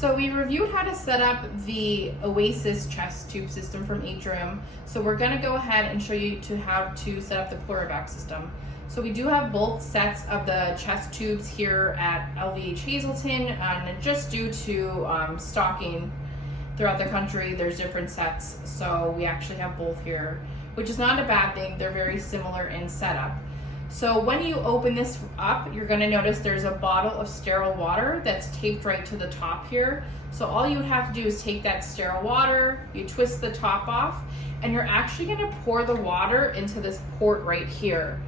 So we reviewed how to set up the Oasis chest tube system from Atrium. So we're gonna go ahead and show you how to set up the Pleurevac system. So we do have both sets of the chest tubes here at LVH Hazleton, and just due to stocking throughout the country, there's different sets. So we actually have both here, which is not a bad thing. They're very similar in setup. So when you open this up, you're gonna notice there's a bottle of sterile water that's taped right to the top here. So all you would have to do is take that sterile water, you twist the top off, and you're actually gonna pour the water into this port right here.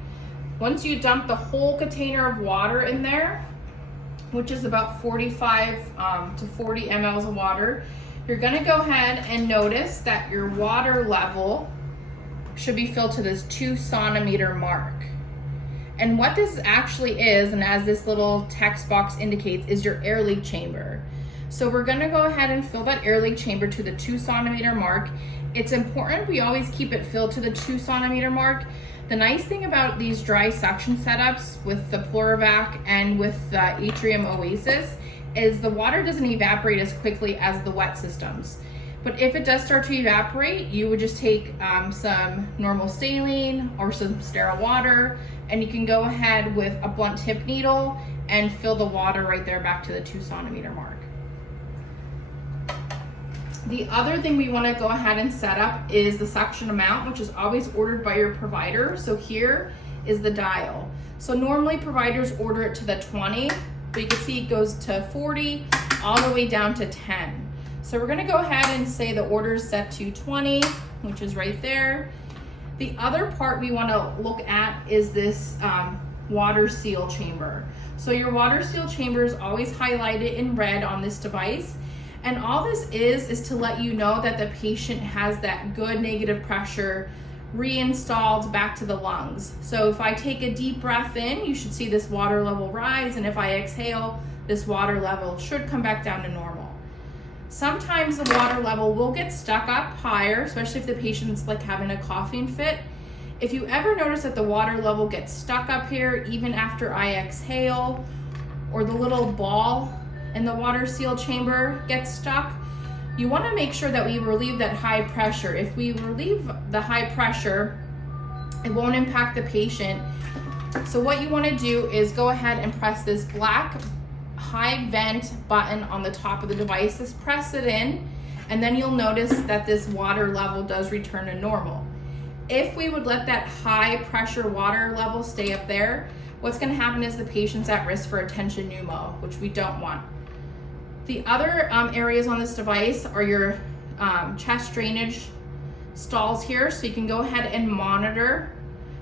Once you dump the whole container of water in there, which is about 45 to 40 mLs of water, you're gonna go ahead and notice that your water level should be filled to this 2 centimeter mark. And what this actually is, and as this little text box indicates, is your air leak chamber. So we're gonna go ahead and fill that air leak chamber to the 2 centimeter mark. It's important we always keep it filled to the 2 centimeter mark. The nice thing about these dry suction setups with the Pleurevac and with the Atrium Oasis is the water doesn't evaporate as quickly as the wet systems. But if it does start to evaporate, you would just take some normal saline or some sterile water, and you can go ahead with a blunt tip needle and fill the water right there back to the 2 centimeter mark. The other thing we want to go ahead and set up is the suction amount, which is always ordered by your provider. So here is the dial. So normally providers order it to the 20, but you can see it goes to 40 all the way down to 10. So we're gonna go ahead and say the order is set to 20, which is right there. The other part we wanna look at is this water seal chamber. So your water seal chamber is always highlighted in red on this device. And all this is to let you know that the patient has that good negative pressure reinstalled back to the lungs. So if I take a deep breath in, you should see this water level rise, and if I exhale, this water level should come back down to normal. Sometimes the water level will get stuck up higher, especially if the patient's like having a coughing fit. If you ever notice that the water level gets stuck up here, even after I exhale, or the little ball in the water seal chamber gets stuck, you wanna make sure that we relieve that high pressure. If we relieve the high pressure, it won't impact the patient. So what you wanna do is go ahead and press this black high vent button on the top of the device. Just press it in, and then you'll notice that this water level does return to normal. If we would let that high pressure water level stay up there, what's gonna happen is the patient's at risk for a tension pneumo, which we don't want. The other areas on this device are your chest drainage stalls here, so you can go ahead and monitor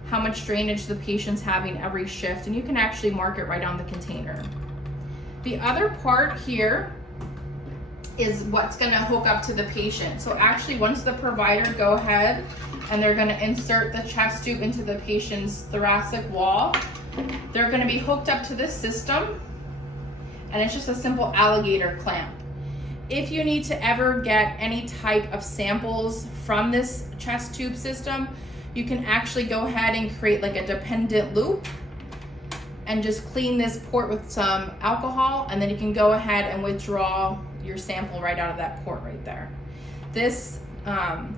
how much drainage the patient's having every shift, and you can actually mark it right on the container. The other part here is what's gonna hook up to the patient. So actually, once the provider go ahead and they're gonna insert the chest tube into the patient's thoracic wall, they're gonna be hooked up to this system, and it's just a simple alligator clamp. If you need to ever get any type of samples from this chest tube system, you can actually go ahead and create like a dependent loop and just clean this port with some alcohol, and then you can go ahead and withdraw your sample right out of that port right there. This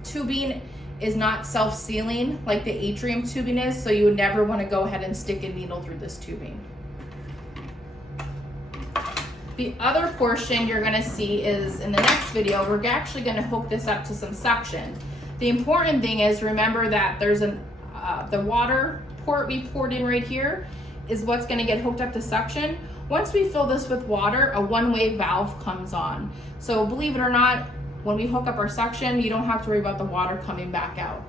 tubing is not self-sealing like the Atrium tubing is, so you would never want to go ahead and stick a needle through this tubing. The other portion you're gonna see is in the next video, we're actually gonna hook this up to some suction. The important thing is remember that there's the water port we poured in right here is what's gonna get hooked up to suction. Once we fill this with water, a one-way valve comes on. So believe it or not, when we hook up our suction, you don't have to worry about the water coming back out.